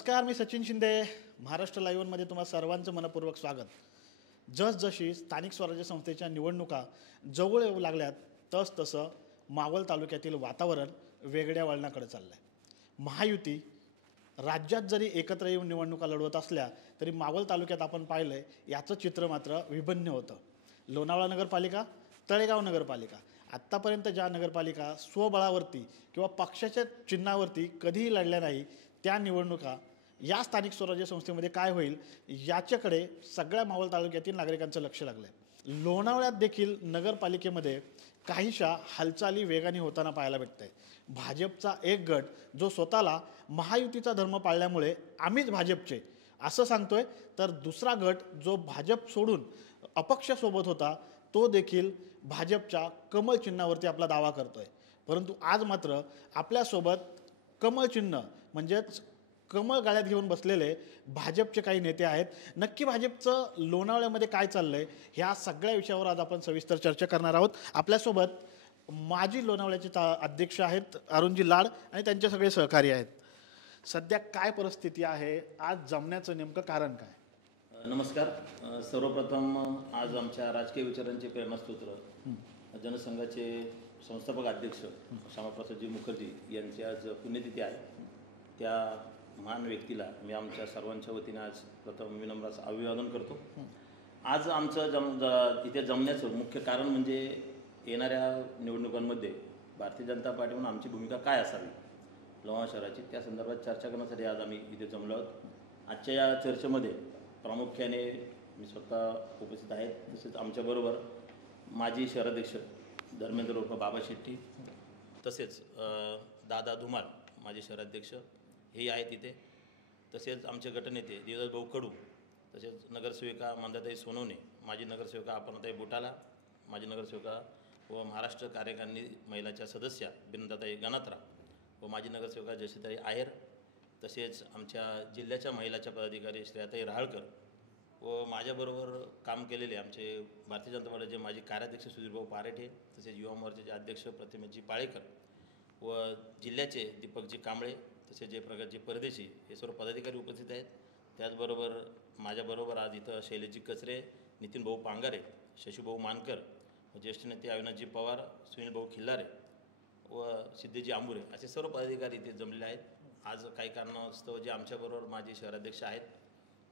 नमस्कार, मी सचिन शिंदे. महाराष्ट्र लाईव्हमध्ये तुम्हा सर्वांचं मनपूर्वक स्वागत. जसजशी स्थानिक स्वराज्य संस्थेच्या निवडणुका जवळ येऊ लागल्यात तसतसं मावळ तालुक्यातील वातावरण वेगळ्या वळणाकडे चाललं आहे. महायुती राज्यात जरी एकत्र येऊन निवडणुका लढवत असल्या तरी मावळ तालुक्यात आपण पाहिलं आहे याचं चित्र मात्र विभिन्न होतं. लोणावळा नगरपालिका, तळेगाव नगरपालिका, आत्तापर्यंत ज्या नगरपालिका स्वबळावरती किंवा पक्षाच्या चिन्हावरती कधीही लढल्या नाही त्या निवडणुका या स्थानिक स्वराज्य संस्थेमध्ये काय होईल याच्याकडे सगळ्या मावळ तालुक्यातील नागरिकांचं लक्ष लागलं आहे. लोणावळ्यात देखील नगरपालिकेमध्ये काहीशा हालचाली वेगाने होताना पाहायला भेटत आहे. भाजपचा एक गट जो स्वतःला महायुतीचा धर्म पाळल्यामुळे आम्हीच भाजपचे असं सांगतोय, तर दुसरा गट जो भाजप सोडून अपक्षासोबत होता तो देखील भाजपच्या कमळ चिन्हावरती आपला दावा करतोय. परंतु आज मात्र आपल्यासोबत कमळ चिन्ह म्हणजेच कमळ गाळ्यात घेऊन बसलेले भाजपचे काही नेते आहेत. नक्की भाजपचं लोणावळ्यामध्ये काय चाललंय ह्या सगळ्या विषयावर आज आपण सविस्तर चर्चा करणार आहोत. आपल्यासोबत माजी लोणावळ्याचे अध्यक्ष आहेत अरुणजी लाड आणि त्यांचे सगळे सहकारी आहेत. सध्या काय परिस्थिती आहे, आज जमण्याचं नेमकं कारण काय? नमस्कार. सर्वप्रथम आज आमच्या राजकीय विचारांचे प्रेरणास्त्रोत्र जनसंघाचे संस्थापक अध्यक्ष श्यामाप्रसादजी मुखर्जी यांची आज पुण्यतिथी आहे. त्या महान व्यक्तीला मी आमच्या सर्वांच्या वतीने आज प्रथम विनम्र अभिवादन करतो. आज आमचं इथे जमण्याचं मुख्य कारण म्हणजे येणाऱ्या निवडणुकांमध्ये भारतीय जनता पार्टी म्हणून आमची भूमिका काय असावी लोणावळा शहराची, त्या संदर्भात चर्चा करण्यासाठी आज आम्ही इथे जमलो आहोत. आजच्या या चर्चेमध्ये प्रामुख्याने मी स्वतः उपस्थित आहेत, तसेच आमच्याबरोबर माजी शहराध्यक्ष धर्मेंद्र उर्फ बाबा शेट्टी, तसेच दादा धुमाळ माजी शहराध्यक्ष हे आहेत इथे, तसेच आमचे गटनेते देवदास भाऊ कडू, तसेच नगरसेविका मंदाताई सोनवणे, माजी नगरसेविका अपर्णाताई बोटाला, माजी नगरसेविका व महाराष्ट्र कार्यकारिणी महिलाच्या सदस्या बिनंदाताई गणात्रा व माजी नगरसेविका जयश्रीताई आहेर, तसेच आमच्या जिल्ह्याच्या महिलाच्या पदाधिकारी श्रेयाताई राहळकर व माझ्याबरोबर काम केलेले आमचे भारतीय जनता पार्टीचे माजी कार्याध्यक्ष सुधीरभाऊ पारेठे, तसेच युवा मोर्चाचे अध्यक्ष प्रतिमेजी पाळेकर व जिल्ह्याचे दीपकजी कांबळे, तसेच जयप्रकाशजी परदेशी हे सर्व पदाधिकारी उपस्थित आहेत. त्याचबरोबर माझ्याबरोबर आज इथं शैलेशजी कचरे, नितीन भाऊ पांगारे, शशीभाऊ मानकर व ज्येष्ठ नेते अविनाशजी पवार, सुनील भाऊ खिल्लारे व सिद्धेजी आंबुरे असे सर्व पदाधिकारी इथे जमलेले आहेत. आज काही कारणास्तव जे आमच्याबरोबर माजी शहराध्यक्ष आहेत,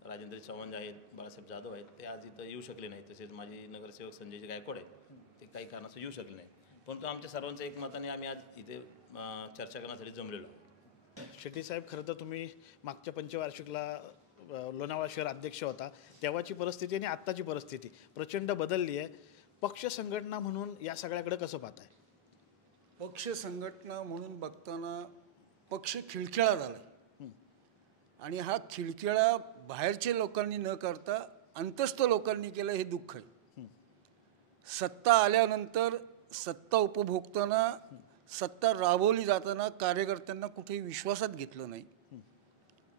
राजेंद्र चव्हाण आहेत, बाळासाहेब जाधव आहेत, ते आज इथं येऊ शकले नाही. तसेच माजी नगरसेवक संजयजी गायकवाड आहेत, ते काही कारणास्तव येऊ शकले नाही. परंतु आमच्या सर्वांच्या एकमताने आम्ही आज इथे चर्चा करण्यासाठी जमलेलो. शेट्टी साहेब, खरं तर तुम्ही मागच्या पंचवार्षिकला लोणावळा शहर अध्यक्ष होता, तेव्हाची परिस्थिती आणि आत्ताची परिस्थिती प्रचंड बदलली आहे. पक्ष संघटना म्हणून या सगळ्याकडे कसं पाहताय? पक्ष संघटना म्हणून बघताना पक्ष खिळखिळा झाला आणि हा खिळखिळा बाहेरच्या लोकांनी न करता अंतस्थ लोकांनी केलं, हे दुःख आहे. सत्ता आल्यानंतर सत्ता उपभोगताना, सत्ता राबवली जाताना कार्यकर्त्यांना कुठेही विश्वासात घेतलं नाही.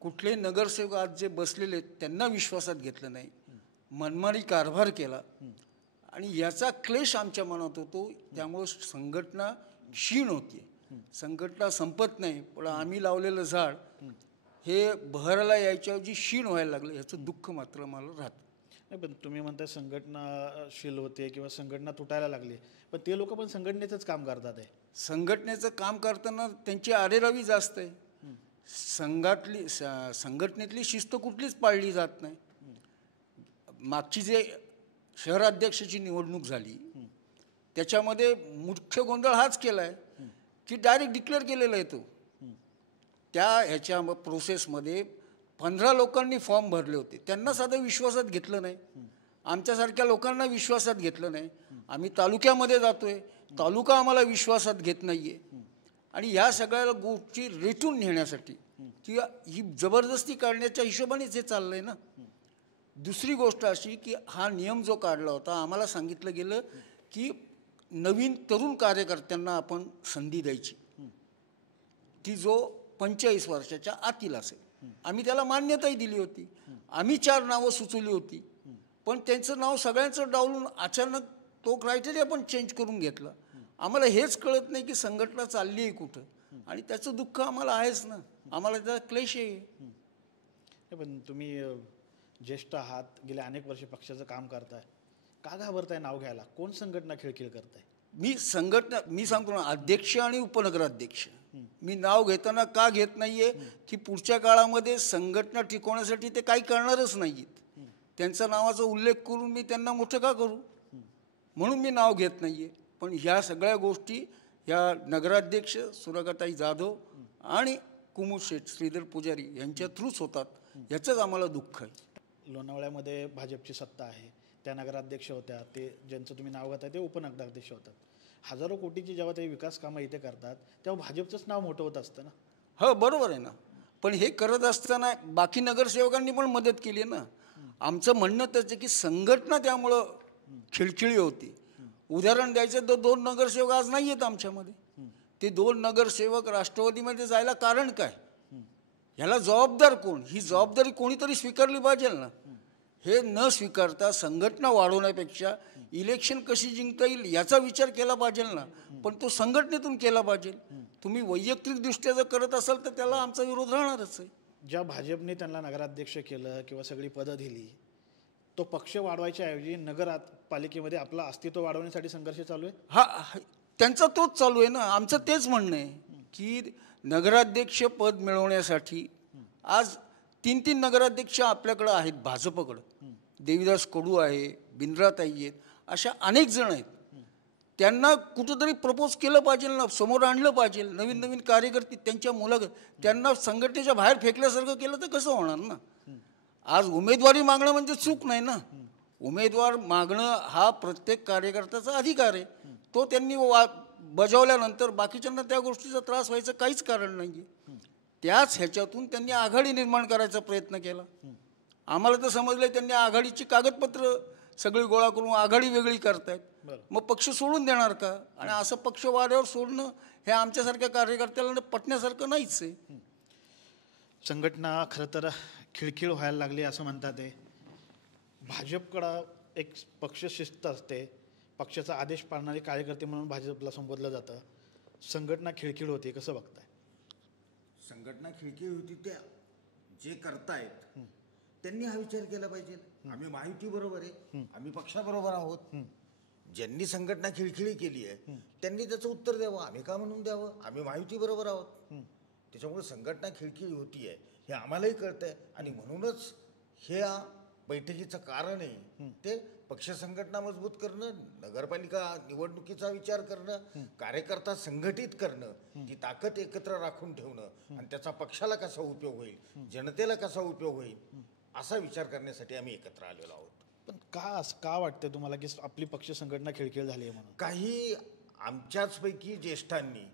कुठले नगरसेवक आज जे बसलेले त्यांना विश्वासात घेतलं नाही, मनमानी कारभार केला आणि याचा क्लेश आमच्या मनात होतो. त्यामुळं संघटना क्षीण होती, संघटना संपत नाही. पण आम्ही लावलेलं झाड हे बहराला यायच्याऐवजी क्षीण व्हायला लागलं, याचं दुःख मात्र मला राहतं. नाही, पण तुम्ही म्हणताय संघटनाशील होते किंवा संघटना तुटायला लागली, पण ते लोक पण संघटनेचंच काम करतात आहे. संघटनेचं काम करताना त्यांची आरेरावी जास्त आहे. संघटनेतली शिस्त कुठलीच पाळली जात नाही. मागची जे शहराध्यक्षाची निवडणूक झाली त्याच्यामध्ये मुख्य गोंधळ हाच केला आहे की डायरेक्ट डिक्लेअर केलेला आहे तो. त्या ह्याच्या प्रोसेसमध्ये 15 लोकांनी फॉर्म भरले होते, त्यांना साधं विश्वासात घेतलं नाही. आमच्यासारख्या लोकांना विश्वासात घेतलं नाही. आम्ही तालुक्यामध्ये जातोय, तालुका आम्हाला विश्वासात घेत नाही आहे. आणि ह्या सगळ्या गोष्टी रेटून नेण्यासाठी किंवा ही जबरदस्ती काढण्याच्या हिशोबानेच हे चाललं आहे ना. दुसरी गोष्ट अशी की हा नियम जो काढला होता, आम्हाला सांगितलं गेलं की नवीन तरुण कार्यकर्त्यांना आपण संधी द्यायची, की जो 45 वर्षाच्या आतील असेल. आम्ही त्याला मान्यताही दिली होती. आम्ही 4 नावं सुचवली होती, पण त्यांचं नाव सगळ्यांचं डावलून अचानक तो क्रायटेरिया पण चेंज करून घेतला. आम्हाला हेच कळत नाही की संघटना चालली आहे कुठं, आणि त्याचं दुःख आम्हाला आहेच ना. आम्हाला त्याचा क्लेश आहे. पण तुम्ही ज्येष्ठ आहात, गेले अनेक वर्षे पक्षाचं काम करताय, का घाबरताय नाव घ्यायला? कोण संघटना खिळखिळ करताय? मी सांगतो ना, अध्यक्ष आणि उपनगराध्यक्ष मी नाव घेताना का घेत नाहीये की पुढच्या काळामध्ये संघटना टिकवण्यासाठी ते काही करणारच नाहीत. त्यांच्या नावाचा उल्लेख करून मी त्यांना मोठं का करू, म्हणून मी नाव घेत नाहीये. पण ह्या सगळ्या गोष्टी ह्या नगराध्यक्ष सुरगाताई जाधव आणि कुमुद शेठ श्रीधर पुजारी यांच्या थ्रूच होतात, याचंच आम्हाला दुःख आहे. लोणावळ्यामध्ये भाजपची सत्ता आहे, त्या नगराध्यक्ष होत्या, ते ज्यांचं तुम्ही नाव घेताय ते उपनगराध्यक्ष होतात. हजारो कोटीची जेव्हा ते विकास कामं इथे करतात तेव्हा भाजपचंच नाव मोठं होत असतं ना. हो बरोबर आहे ना, पण हे करत असताना बाकी नगरसेवकांनी पण मदत केली आहे ना. आमचं म्हणणं त्याचं की संघटना त्यामुळं खिळखिळी होती. उदाहरण द्यायचं तर 2 नगरसेवक आज नाही आहेत आमच्यामध्ये. ते 2 नगरसेवक राष्ट्रवादीमध्ये जायला कारण काय? ह्याला जबाबदार कोण? ही जबाबदारी कोणीतरी स्वीकारली पाहिजे ना. हे न स्वीकारता संघटना वाढवण्यापेक्षा इलेक्शन कशी जिंकता येईल याचा विचार केला पाहिजे ना. पण तो संघटनेतून केला पाहिजे. तुम्ही वैयक्तिकदृष्ट्या जर करत असाल तर त्याला आमचा विरोध राहणारच आहे. ज्या भाजपने त्यांना नगराध्यक्ष केलं किंवा सगळी पदं दिली, तो पक्ष वाढवायच्या ऐवजी नगरपालिकेमध्ये आपलं अस्तित्व वाढवण्यासाठी संघर्ष चालू आहे. हा त्यांचा तोच चालू आहे ना. आमचं तेच म्हणणं आहे की नगराध्यक्ष पद मिळवण्यासाठी आज 3 नगराध्यक्ष आपल्याकडं आहेत भाजपकडं. देवीदास कडू आहे, बिंद्राताई आहेत, अशा अनेक जण आहेत. त्यांना कुठंतरी प्रपोज केलं पाहिजे ना, समोर आणलं पाहिजे. नवीन नवीन कार्यकर्ते त्यांच्या मुलाखत त्यांना संघटनेच्या बाहेर फेकल्यासारखं केलं तर कसं होणार ना. आज उमेदवारी मागणं म्हणजे चूक नाही ना. उमेदवार मागणं हा प्रत्येक कार्यकर्त्याचा अधिकार आहे. तो त्यांनी बजावल्यानंतर बाकीच्यांना त्या गोष्टीचा त्रास व्हायचं काहीच कारण नाही आहे. त्याच ह्याच्यातून त्यांनी आघाडी निर्माण करायचा प्रयत्न केला. आम्हाला तर समजलं त्यांनी आघाडीची कागदपत्र सगळी गोळा करून आघाडी वेगळी करतायत. मग पक्ष सोडून देणार का? आणि असं पक्ष वाऱ्यावर सोडणं हे आमच्यासारख्या कार्यकर्त्याला पटण्यासारखं नाहीच आहे. संघटना खरं तर खिळखिळ व्हायला लागली असं म्हणतात ते. भाजपकडं एक पक्ष शिस्त असते, पक्षाचा आदेश पाळणारे कार्यकर्ते म्हणून भाजपला संबोधलं जातं. संघटना खिळखिळ होती, कसं बघताय? संघटना खिळखिळ होती, त्या जे करतायत त्यांनी हा विचार केला पाहिजे. आम्ही महायुती बरोबर आहे, आम्ही पक्षाबरोबर आहोत. ज्यांनी संघटना खिळखिळी केली आहे त्यांनी त्याचं उत्तर द्यावं. आम्ही का म्हणून द्यावं? आम्ही महायुती बरोबर आहोत. त्याच्यामुळे संघटना खिळखिळी होती आहे हे आम्हालाही कळतंय. आणि म्हणूनच हे बैठकीचं कारण आहे ते पक्ष संघटना मजबूत करणं, नगरपालिका निवडणुकीचा विचार करणं, कार्यकर्ता संघटित करणं, ती ताकद एकत्र राखून ठेवणं आणि त्याचा पक्षाला कसा उपयोग होईल, जनतेला कसा उपयोग होईल असा विचार करण्यासाठी आम्ही एकत्र आलेलो आहोत. पण का वाटतं तुम्हाला की आपली पक्ष संघटना खिळखिळ झाली आहे म्हणून? काही आमच्याचपैकी ज्येष्ठांनी,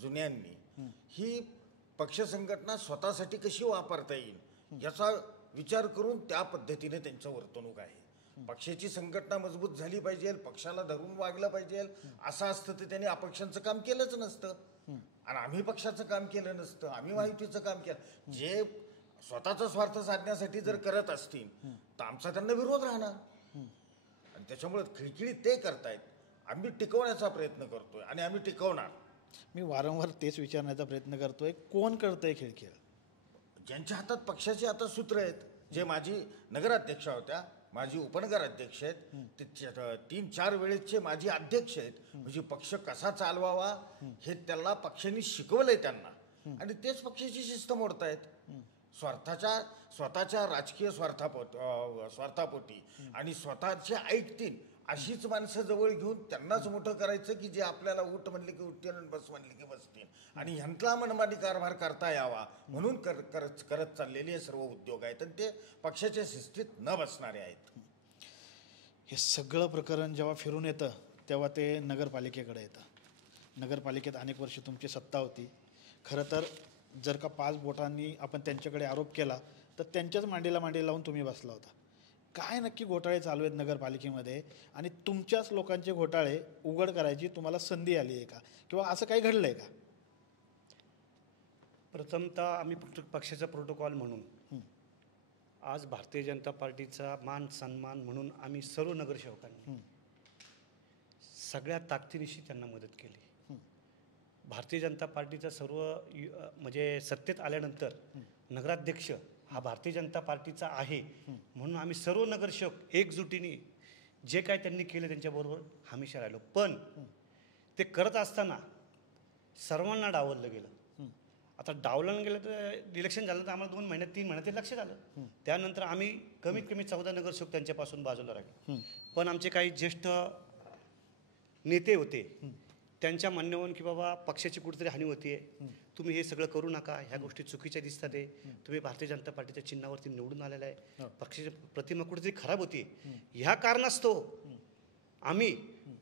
जुन्यांनी ही पक्ष संघटना स्वतःसाठी कशी वापरता येईल याचा विचार करून त्या पद्धतीने त्यांचं वर्तणूक आहे. पक्षाची संघटना मजबूत झाली पाहिजे, पक्षाला धरून वागलं पाहिजे असं असतं तर त्यांनी अपक्षांचं काम केलंच नसतं आणि आम्ही पक्षाचं काम केलं नसतं, आम्ही माहितीचं काम केलं. जे स्वतःचा स्वार्थ साधण्यासाठी जर करत असतील तर आमचा त्यांना विरोध राहणार. आणि त्याच्यामुळे खिळखिळी ते करतायत, आम्ही टिकवण्याचा प्रयत्न करतोय आणि आम्ही टिकवणार. मी वारंवार तेच विचारण्याचा प्रयत्न करतोय, कोण करतंय खिळखिळ? ज्यांच्या हातात पक्षाची आता सूत्र आहेत, जे माजी नगराध्यक्ष होत्या, माजी उपनगराध्यक्ष आहेत, ते 3-4 वेळेचे माजी अध्यक्ष आहेत. म्हणजे पक्ष कसा चालवावा हे त्याला पक्षाने शिकवलंय त्यांना आणि तेच पक्षाची शिस्त मोडतायत. स्वतःच्या राजकीय स्वार्थापोटी आणि स्वतःचे ऐकतील अशीच माणसं जवळ घेऊन त्यांनाच मोठं करायचं की जे आपल्याला उठ म्हणले की उठतील आणि बस म्हणले की बसतील आणि ह्यांतला मनमानी कारभार करता यावा म्हणून करत चाललेले हे सर्व उद्योग आहेत आणि ते पक्षाच्या शिस्तीत न बसणारे आहेत. हे सगळं प्रकरण जेव्हा फिरून येतं तेव्हा ते नगरपालिकेकडे येतं. नगरपालिकेत अनेक वर्ष तुमची सत्ता होती. खरं तर जर का 5 बोटांनी आपण त्यांच्याकडे आरोप केला तर त्यांच्याच मांडीला मांडी लावून तुम्ही बसला होता. काय नक्की घोटाळे चालू आहेत नगरपालिकेमध्ये आणि तुमच्याच लोकांचे घोटाळे उघड करायची तुम्हाला संधी आली आहे का किंवा असं काही घडलं आहे का? प्रथमतः आम्ही पक्षाचा प्रोटोकॉल म्हणून आज भारतीय जनता पार्टीचा मान सन्मान म्हणून आम्ही सर्व नगरसेवकांनी सगळ्या ताकदीनिशी त्यांना मदत केली. भारतीय जनता पार्टीचा सर्व म्हणजे सत्तेत आल्यानंतर नगराध्यक्ष हा भारतीय जनता पार्टीचा आहे म्हणून आम्ही सर्व नगरसेवक एकजुटीने जे काय त्यांनी केलं त्यांच्याबरोबर हमेशा राहिलो. पण ते करत असताना सर्वांना डावललं गेलं. आता डावलं गेलं तर इलेक्शन झालं तर आम्हाला 2 महिन्यात 3 महिन्यात ते लक्ष झालं. त्यानंतर आम्ही कमीत कमी 14 नगरसेवक त्यांच्यापासून बाजूला राहिले. पण आमचे काही ज्येष्ठ नेते होते त्यांच्या म्हणण्यावरून की बाबा पक्षाची कुठेतरी हानी होती आहे, तुम्ही हे सगळं करू नका, ह्या गोष्टी चुकीच्या दिसतात आहे, तुम्ही भारतीय जनता पार्टीच्या चिन्हावरती निवडून आलेला आहे, पक्षाची प्रतिमा कुठेतरी खराब होती. ह्या कारणास्तव आम्ही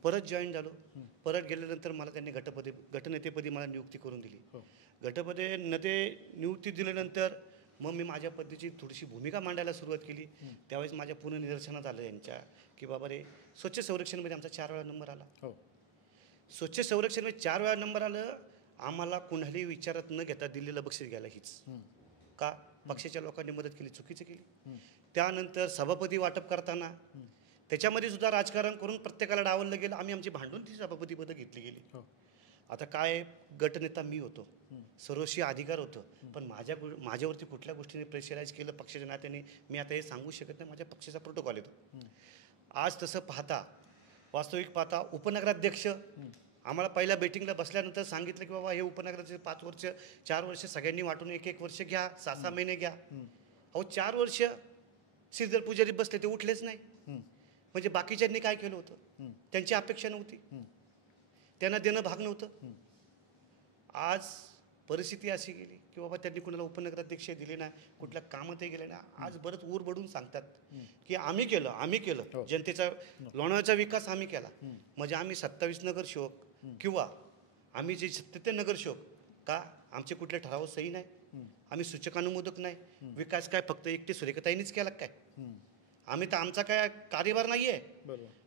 परत जॉईन झालो. परत गेल्यानंतर मला त्यांनी गटनेतेपदी मला नियुक्ती करून दिली. गटनेते नियुक्ती दिल्यानंतर मग मी माझ्या पद्धतीची थोडीशी भूमिका मांडायला सुरुवात केली. त्यावेळेस माझ्या पूर्ण निदर्शनात आलं यांच्या की बाबा रे, स्वच्छ संरक्षणमध्ये आमचा 4 वेळा नंबर आला. स्वच्छ संरक्षणमध्ये 4 वेळा नंबर आलं. आम्हाला कुणालाही विचारात न घेता दिलेलं बक्षीस घ्यायला हीच का पक्षाच्या लोकांनी मदत केली, चुकीचं केली. त्यानंतर सभापती वाटप करताना त्याच्यामध्ये सुद्धा राजकारण करून प्रत्येकाला डावललं गेलं. आम्ही आमची भांडून ती सभापतीपदं घेतली गेली. आता काय, गटनेता मी होतो, सर्वस्वी अधिकार होतं, पण माझ्यावरती कुठल्या गोष्टीने प्रेशराईज केलं पक्षाच्या नात्याने मी आता हे सांगू शकत नाही. माझ्या पक्षाचा प्रोटोकॉल येतो. आज तसं पाहता, वास्तविक पाहता, उपनगराध्यक्ष आम्हाला पहिल्या बेटिंगला बसल्यानंतर सांगितलं की बाबा हे उपनगराचे 5 वर्ष 4 वर्ष सगळ्यांनी वाटून 1-1 वर्ष घ्या, 6-6 महिने घ्या. अहो 4 वर्ष श्रीधर पुजारी बसले, ते उठलेच नाही. म्हणजे बाकीच्यांनी काय केलं होतं, त्यांची अपेक्षा नव्हती, त्यांना देणं भाग नव्हतं. आज परिस्थिती अशी गेली की बाबा त्यांनी कुणाला उपनगराध्यक्ष दिले नाही, कुठल्या कामात ते गेले नाही. आज बरंच ऊर बडून सांगतात की आम्ही केलं जनतेचा लोणावळ्याचा विकास आम्ही केला. म्हणजे आम्ही 27 नगरसेवक किंवा आम्ही जे 77 नगरसेवक का आमचे कुठले ठराव सही नाही, आम्ही सूचकानुमोदक नाही, विकास काय फक्त एकटी सुरेखाताईंनीच केला काय, आम्ही तर आमचा काय कार्यभार नाही आहे.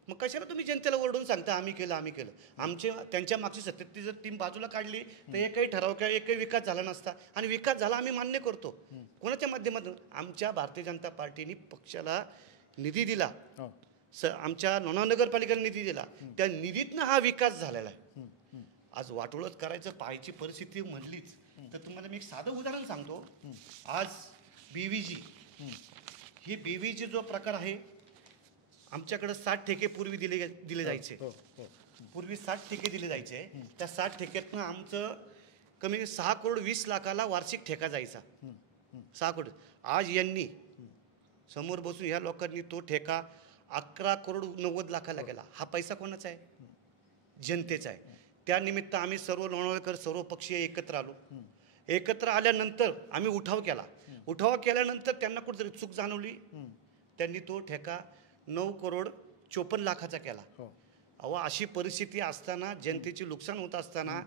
मग कशाला तुम्ही जनतेला ओरडून सांगता आम्ही केलं. आमचे त्यांच्या मागची 37 जर टीम बाजूला काढली तर एकही ठराव किंवा एकही विकास झाला नसता. आणि विकास झाला आम्ही मान्य करतो. कोणाच्या माध्यमातून? आमच्या भारतीय जनता पार्टीने पक्षाला निधी दिला, आमच्या लोणावळा नगरपालिकेला निधी दिला, त्या निधीतनं हा विकास झालेला आहे. आज वाटोळत करायचं पाहायची परिस्थिती म्हणलीच तर तुम्हाला मी एक साधं उदाहरण सांगतो. आज BVG ही BVG जो प्रकार आहे, आमच्याकडे 60 ठेके पूर्वी दिले जायचे. पूर्वी 60 ठेके दिले जायचे. त्या 60 ठेक्यातनं आमचं कमी 6 करोड 20 लाखाला वार्षिक ठेका जायचा. 6 करोड. आज यांनी समोर बसून ह्या लोकांनी तो ठेका 11 करोड 90 लाखाला गेला. हा पैसा कोणाचा आहे? जनतेचा आहे. त्यानिमित्त आम्ही सर्व लोणावळेकर सर्व पक्षीय एकत्र आलो. एकत्र आल्यानंतर आम्ही उठाव केल्यानंतर त्यांना कुठेतरी चूक जाणवली. त्यांनी तो ठेका 9 करोड 54 लाखाचा केला. अहो, अशी परिस्थिती असताना, जनतेचे नुकसान होत असताना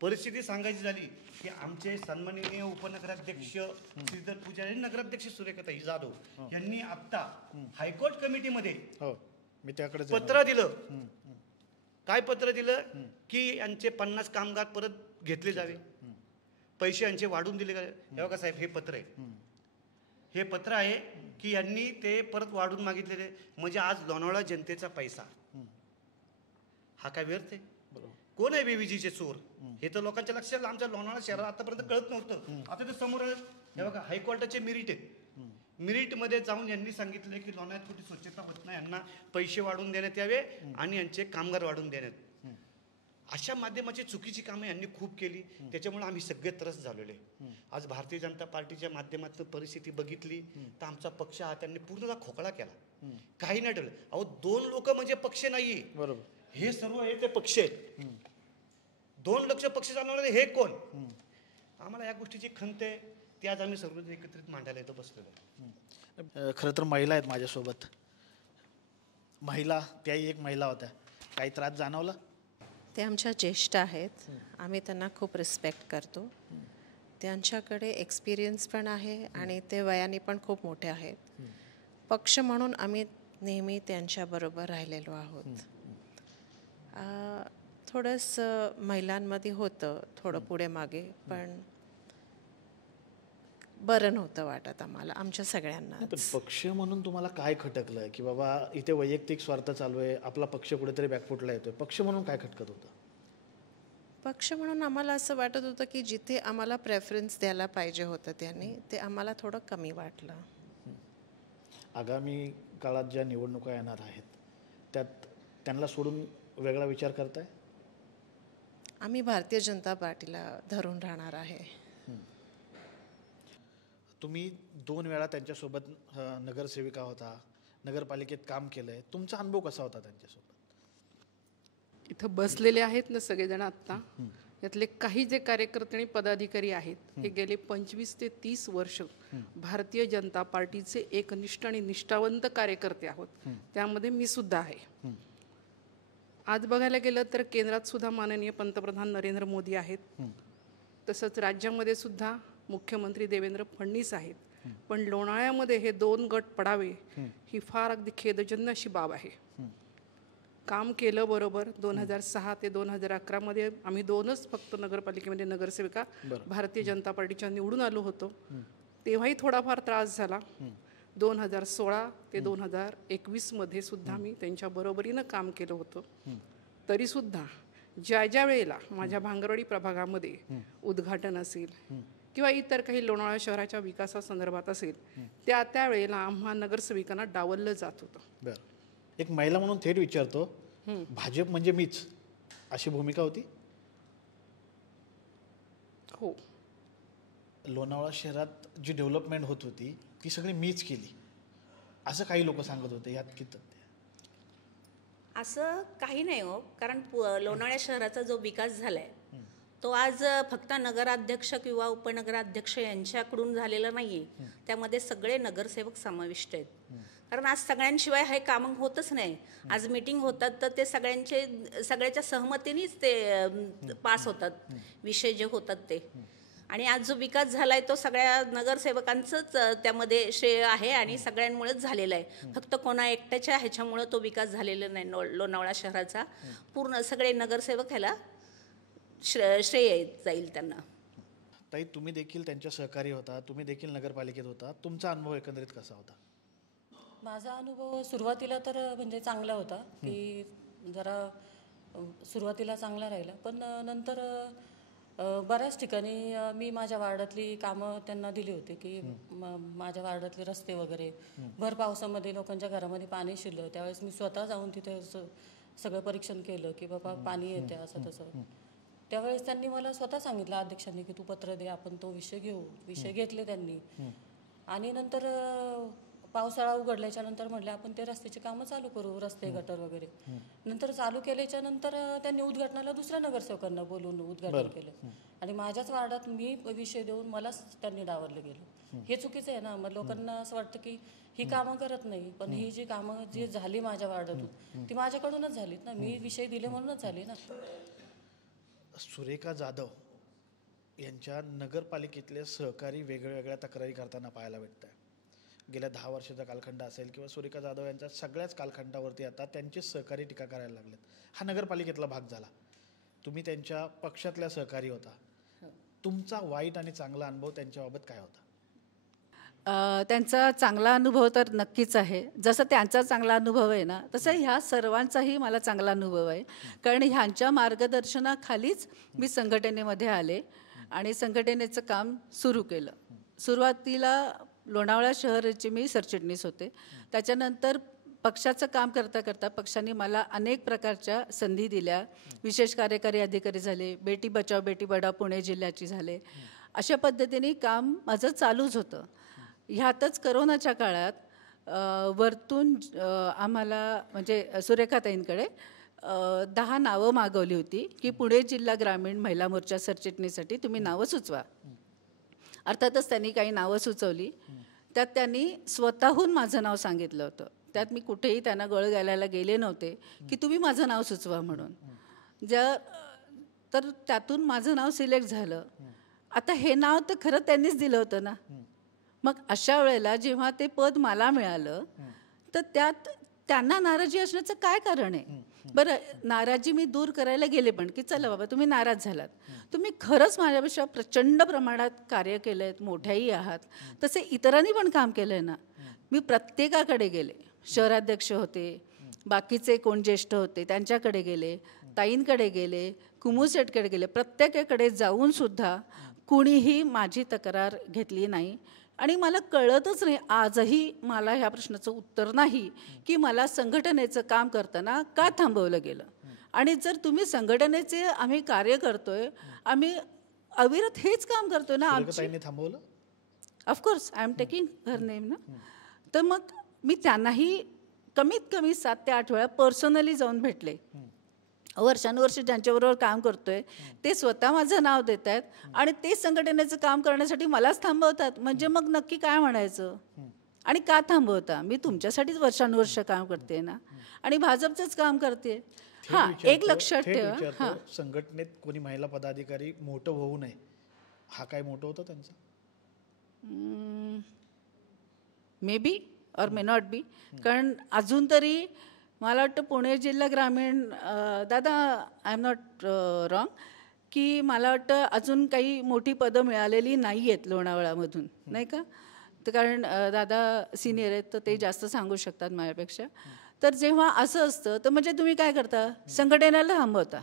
परिस्थिती सांगायची झाली की आमचे सन्माननीय उपनगराध्यक्ष श्रीधर पुजारी, नगराध्यक्ष सुरेखाताई जाधव यांनी आत्ता हायकोर्ट कमिटीमध्ये पत्र दिलं. काय पत्र दिलं? की यांचे 50 कामगार परत घेतले जावे, पैसे यांचे वाढून दिले जावे. हे बघा साहेब, हे पत्र आहे. हे पत्र आहे की यांनी ते परत वाढून मागितलेले. म्हणजे आज लोणावळा जनतेचा पैसा हा काय व्यर्थ आहे? कोण आहे BVGचे चोर? हे तर लोकांच्या लक्षात, आमच्या लोणावळा शहरात आतापर्यंत कळत नव्हतं. आता ते समोर हे बघा, हायकोर्टाचे मिरिट आहेत. मिरिटमध्ये जाऊन यांनी सांगितलं की लोणावळ्यात कुठे स्वच्छता होत नाही, यांना पैसे वाढून देण्यात यावे आणि यांचे कामगार वाढून देण्यात. अशा माध्यमाची चुकीची कामं यांनी खूप केली. त्याच्यामुळे आम्ही सगळे त्रस्त झालेले. आज भारतीय जनता पार्टीच्या माध्यमातून परिस्थिती बघितली तर आमचा पक्ष हा त्यांनी पूर्णतः खोकळा केला. काही नाही ठेवलं. अहो, 2 लोक म्हणजे पक्ष नाही, बरोबर, हे सर्व हे ते पक्ष आहेत. 2 लक्ष पक्ष चालवणारे हे कोण? आम्हाला या गोष्टीची खंत आहे. ती आज आम्ही सर्व एकत्रित मांडायला इथं बसलेलो आहे. खरं तर महिला आहेत माझ्यासोबत. महिला, त्याही एक महिला होत्या. काही त्रास जाणवला? ते आमच्या ज्येष्ठ आहेत, आम्ही त्यांना खूप रिस्पेक्ट करतो. त्यांच्याकडे एक्सपिरियन्स पण आहे आणि ते वयाने पण खूप मोठे आहेत. पक्ष म्हणून आम्ही नेहमी त्यांच्याबरोबर राहिलेलो आहोत. थोडंसं महिलांमध्ये होतं, थोडं पुढे मागे, पण बरं नव्हतं वाटत आम्हाला, आमच्या सगळ्यांना. पक्ष म्हणून तुम्हाला काय खटकलं की बाबा इथे वैयक्तिक स्वार्थ चालू आहे, आपला पक्ष कुठेतरी बॅकफुटला येतोय, पक्ष म्हणून काय खटकत होतं? पक्ष म्हणून आम्हाला असं वाटत होतं की जिथे आम्हाला प्रेफरन्स द्यायला पाहिजे होतं त्यांनी ते आम्हाला थोडं कमी वाटलं. आगामी काळात ज्या निवडणुका येणार आहेत त्यात त्यांना सोडून वेगळा विचार करताय? आम्ही भारतीय जनता पार्टीला धरून राहणार आहे. तुम्ही 2 वेळा त्यांच्यासोबत नगरसेविका होता, नगरपालिकेत काम केलं आहे, तुमचा अनुभव कसा होता त्यांच्यासोबत? इथं बसलेले आहेत ना सगळेजण आत्ता, यातले काही जे कार्यकर्ते आणि पदाधिकारी आहेत हे गेले 25 ते 30 वर्ष भारतीय जनता पार्टीचे एकनिष्ठ आणि निष्ठावंत कार्यकर्ते आहोत. त्यामध्ये मी सुद्धा आहे. आज बघायला गेलं तर केंद्रात सुद्धा माननीय पंतप्रधान नरेंद्र मोदी आहेत, तसंच राज्यामध्ये सुद्धा मुख्यमंत्री देवेंद्र फडणवीस आहेत. पण लोणाळ्यामध्ये हे 2 गट पडावे ही फार अगदी खेदजन्य अशी बाब आहे. काम केलं बरोबर. 2006 ते 2011 मध्ये आम्ही 2च फक्त नगरपालिकेमध्ये नगरसेविका भारतीय जनता पार्टीच्या निवडून आलो होतो. तेव्हाही थोडाफार त्रास झाला. 2016 ते 2021 मध्ये सुद्धा मी त्यांच्या बरोबरीनं काम केलं होतं. तरीसुद्धा ज्या वेळेला माझ्या भांगरवाडी प्रभागामध्ये उद्घाटन असेल किंवा इतर काही लोणावळा शहराच्या विकासासंदर्भात असेल त्या वेळेला आम्हा नगरसेविकांना डावललं जात होतं. बरं, एक महिला म्हणून थेट विचारतो, भाजप म्हणजे मीच अशी भूमिका होती? हो. लोणावळा शहरात जी डेव्हलपमेंट होत होती ती सगळी मीच केली असं काही लोक सांगत होते. यात किती तथ्य? असं काही नाही हो, कारण लोणावळा शहराचा जो विकास झालाय तो आज फक्त नगराध्यक्ष किंवा उपनगराध्यक्ष यांच्याकडून झालेला नाहीये. त्यामध्ये सगळे नगरसेवक समाविष्ट आहेत. कारण आज सगळ्यांशिवाय हे काम होतच नाही. आज मीटिंग होतात तर ते सगळ्याच्या सहमतीनेच ते पास होतात विषय जे होतात ते. आणि आज जो विकास झालाय तो सगळ्या नगरसेवकांचंच त्यामध्ये श्रेय आहे आणि सगळ्यांमुळेच झालेला आहे. फक्त कोणा एकट्याच्या ह्याच्यामुळे तो विकास झालेला नाही लोणावळा शहराचा. पूर्ण सगळे नगरसेवक ह्याला श्रेय जाईल त्यांना. ताई, तुम्ही देखील त्यांच्या सहकारी होता, तुम्ही देखील नगरपालिकेत होता, तुमचा अनुभव एकंदरीत कसा होता? माझा अनुभव सुरुवातीला तर म्हणजे चांगला होता, की जरा सुरुवातीला चांगला राहिला. पण नंतर बऱ्याच ठिकाणी मी माझ्या वार्डातली कामं त्यांना दिली होती, की माझ्या वार्डातले रस्ते वगैरे, भर पावसामध्ये लोकांच्या घरामध्ये पाणी शिरलं त्यावेळेस मी स्वतः जाऊन तिथे सगळं परीक्षण केलं की बाबा पाणी येते असं तसं. त्यावेळेस त्यांनी मला स्वतः सांगितलं अध्यक्षांनी की तू पत्र दे, आपण तो विषय घेऊ. विषय घेतले त्यांनी. आणि नंतर पावसाळा उघडल्याच्या नंतर म्हटलं आपण ते रस्त्याची कामं चालू करू, रस्ते गटर वगैरे. नंतर चालू केल्याच्या नंतर त्यांनी उद्घाटनाला दुसऱ्या नगरसेवकांना बोलवून उद्घाटन केलं आणि माझ्याच वार्डात मी विषय देऊन मलाच त्यांनी डावरलं गेलं. हे चुकीचं आहे ना. मग लोकांना असं वाटतं की ही कामं करत नाही, पण ही जी कामं जी झाली माझ्या वार्डातून ती माझ्याकडूनच झालीत ना. मी विषय दिले म्हणूनच झाली ना. सुरेखा जाधव यांच्या नगरपालिकेतले सहकारी वेगवेगळ्या तक्रारी करताना पाहायला भेटत आहे. गेल्या 10 वर्षाचा कालखंड असेल किंवा सुरेखा जाधव यांच्या सगळ्याच कालखंडावरती आता त्यांचे सहकारी टीका करायला लागलेत. हा नगरपालिकेतला भाग झाला. तुम्ही त्यांच्या पक्षातल्या सहकारी होता. तुमचा वाईट आणि चांगला अनुभव त्यांच्याबाबत काय होता? त्यांचा चांगला अनुभव तर नक्कीच आहे. जसं त्यांचा चांगला अनुभव आहे ना, तसं ह्या सर्वांचाही मला चांगला अनुभव आहे. कारण ह्यांच्या मार्गदर्शनाखालीच मी संघटनेमध्ये आले आणि संघटनेचं काम सुरू केलं. सुरुवातीला लोणावळा शहराची मी सरचिटणीस होते. त्याच्यानंतर पक्षाचं काम करता करता पक्षाने मला अनेक प्रकारच्या संधी दिल्या. विशेष कार्यकारी अधिकारी झाले, बेटी बचाव बेटी पढाव पुणे जिल्ह्याची झाले. अशा पद्धतीने काम माझं चालूच होतं. ह्यातच करोनाच्या काळात वरतून आम्हाला म्हणजे सुरेखाताईंकडे 10 नावं मागवली होती की पुणे जिल्हा ग्रामीण महिला मोर्चा सरचिटणीसाठी तुम्ही नावं सुचवा. अर्थातच त्यांनी काही नावं सुचवली. त्यात त्यांनी स्वतःहून माझं नाव सांगितलं होतं. त्यात मी कुठेही त्यांना गळ घालायला गेले नव्हते की तुम्ही माझं नाव सुचवा म्हणून. तर त्यातून माझं नाव सिलेक्ट झालं. आता हे नाव तर खरं त्यांनीच दिलं होतं ना. मग अशा वेळेला जेव्हा ते पद मला मिळालं तर त्यात त्यांना नाराजी असण्याचं काय कारण आहे? बरं, नाराजी मी दूर करायला गेले पण की चला बाबा तुम्ही नाराज झालात, तुम्ही खरंच माझ्यापेक्षा प्रचंड प्रमाणात कार्य केलं आहे, मोठ्याही आहात, तसे इतरांनी पण काम केलं आहे ना. मी प्रत्येकाकडे गेले. शहराध्यक्ष होते, बाकीचे कोण ज्येष्ठ होते त्यांच्याकडे गेले, ताईंकडे गेले, कुमुसेटकडे गेले, प्रत्येकाकडे जाऊनसुद्धा कुणीही माझी तक्रार घेतली नाही. आणि मला कळतच नाही, आजही मला ह्या प्रश्नाचं उत्तर नाही की मला संघटनेचं काम करताना का थांबवलं गेलं. आणि जर तुम्ही संघटनेचे आम्ही कार्य करतोय, आम्ही अविरत हेच काम करतोय ना. सुरेखाताईंनी थांबवलं? Of course I am taking her name ना. तर मग मी त्यांनाही कमीत कमी 7 ते 8 वेळा पर्सनली जाऊन भेटले. वर्षानुवर्ष ज्यांच्याबरोबर काम करतोय ते स्वतः माझं नाव देत आहेत आणि ते संघटनेचं काम करण्यासाठी मलाच थांबवतात. म्हणजे मग नक्की काय म्हणायचं आणि का थांबवता? मी तुमच्यासाठीच वर्षानुवर्ष काम करते ना आणि भाजपचंच काम करते. हां, एक लक्षात ठेवा. हां, संघटनेत कोणी महिला पदाधिकारी मोठं होऊ नये, हा काय मोठं होतं त्यांचं? मे बी और मे नॉट बी. कारण अजून तरी मला वाटतं पुणे जिल्हा ग्रामीण, दादा आय एम नॉट रॉंग, की मला वाटतं अजून काही मोठी पदं मिळालेली नाही आहेत लोणावळ्यामधून, नाही का? तर कारण दादा सिनियर आहेत तर ते जास्त सांगू शकतात माझ्यापेक्षा. तर जेव्हा असं असतं तर म्हणजे तुम्ही काय करता, संघटनेला थांबवता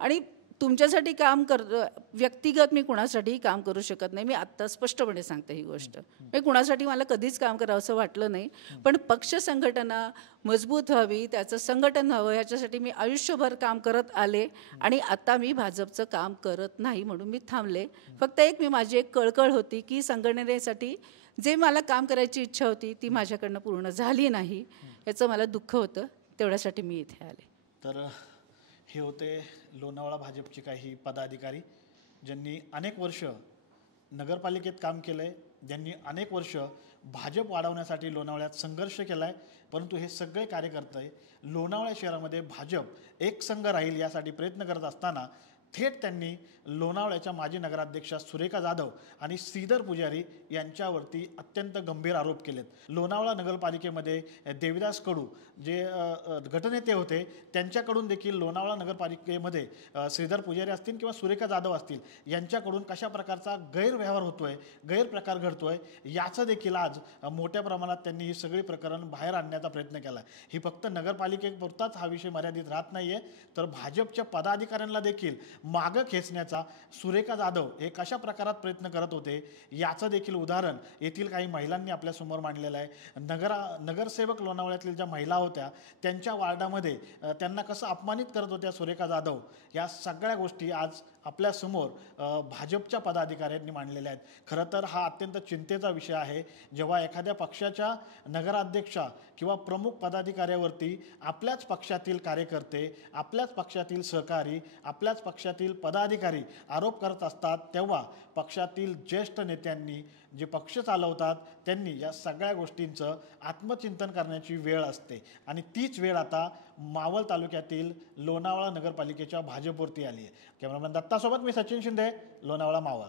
आणि तुमच्यासाठी काम करतो. व्यक्तिगत मी कुणासाठीही काम करू शकत नाही. मी आत्ता स्पष्टपणे सांगते ही गोष्ट. मी कुणासाठी मला कधीच काम करावं असं वाटलं नाही. पण पक्ष संघटना मजबूत व्हावी, त्याचं संघटन व्हावं ह्याच्यासाठी मी आयुष्यभर काम करत आले आणि आता मी भाजपचं काम करत नाही म्हणून मी थांबले. फक्त माझी एक कळकळ होती की संघटनेसाठी जे मला काम करायची इच्छा होती ती माझ्याकडनं पूर्ण झाली नाही, याचं मला दुःख होतं. तेवढ्यासाठी मी इथे आले. तर हे होते लोणावळा भाजपचे काही पदाधिकारी ज्यांनी अनेक वर्ष नगरपालिकेत काम केलं आहे, ज्यांनी अनेक वर्ष भाजप वाढवण्यासाठी लोणावळ्यात संघर्ष केला आहे. परंतु हे सगळे कार्यकर्ते लोणावळा शहरामध्ये भाजप एकसंघ राहील यासाठी प्रयत्न करत असताना थेट त्यांनी लोणावळ्याच्या माजी नगराध्यक्षा सुरेखा जाधव आणि श्रीधर पुजारी यांच्यावरती अत्यंत गंभीर आरोप केलेत. लोणावळा नगरपालिकेमध्ये देविदास कडू जे गटनेते होते त्यांच्याकडून देखील लोणावळा नगरपालिकेमध्ये श्रीधर पुजारी असतील किंवा सुरेखा जाधव असतील यांच्याकडून कशा प्रकारचा गैरव्यवहार होतोय, गैरप्रकार घडतोय याचं देखील आज मोठ्या प्रमाणात त्यांनी ही सगळी प्रकरण बाहेर आणण्याचा प्रयत्न केला. ही फक्त नगरपालिकेपुरताच हा विषय मर्यादित राहत नाहीये, तर भाजपच्या पदाधिकाऱ्यांना देखील मागं खेचण्याचा सुरेखा जाधव हे कशा प्रकारात प्रयत्न करत होते याचं देखील उदाहरण येथील काही महिलांनी आपल्यासमोर मांडलेलं आहे. नगरसेवक लोणावळ्यातील ज्या महिला होत्या त्यांच्या वार्डामध्ये त्यांना कसं अपमानित करत होत्या सुरेखा जाधव, या सगळ्या गोष्टी आज आपल्यासमोर भाजपच्या पदाधिकाऱ्यांनी मांडलेल्या आहेत. खरं तर हा अत्यंत चिंतेचा विषय आहे. जेव्हा एखाद्या पक्षाच्या नगराध्यक्षा किंवा प्रमुख पदाधिकाऱ्यावरती आपल्याच पक्षातील कार्यकर्ते, आपल्याच पक्षातील सहकारी, आपल्याच पक्षातील पदाधिकारी आरोप करत असतात, तेव्हा पक्षातील ज्येष्ठ नेत्यांनी जे पक्ष चालवतात त्यांनी या सगळ्या गोष्टींचं आत्मचिंतन करण्याची वेळ असते. आणि तीच वेळ आता मावळ तालुक्यातील लोणावळा नगरपालिकेच्या भाजपवरती आली आहे. कॅमेरामॅन दत्तासोबत मी सचिन शिंदे, लोणावळा मावळ.